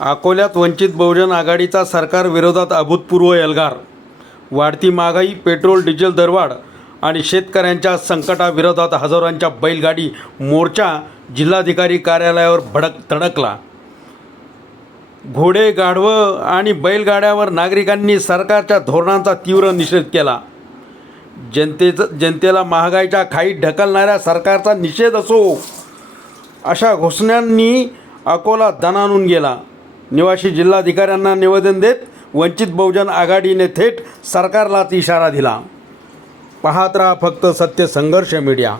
अकोल्यात वंचित बहुजन आघाडीचा सरकार विरोधात अभूतपूर्व एल्गार. वाढती महागाई, पेट्रोल डिझेल दरवाढ आणि शेतकऱ्यांच्या संकटाविरोधात हजारोंचा बैलगाडी मोर्चा जिल्हाधिकारी कार्यालयावर धडकला. घोडे, गाढवं आणि बैलगाड्यावर नागरिकांनी सरकारच्या धोरणांचा तीव्र निषेध केला. जनतेला महागाईच्या खाईत ढकलणाऱ्या सरकारचा निषेध असो अशा घोषणांनी अकोला दणाणून गेला. निवासी जिल्हाधिकाऱ्यांना निवेदन देत वंचित बहुजन आघाडीने थेट सरकारलाच इशारा दिला. पाहत रहा फक्त सत्य संघर्ष मीडिया.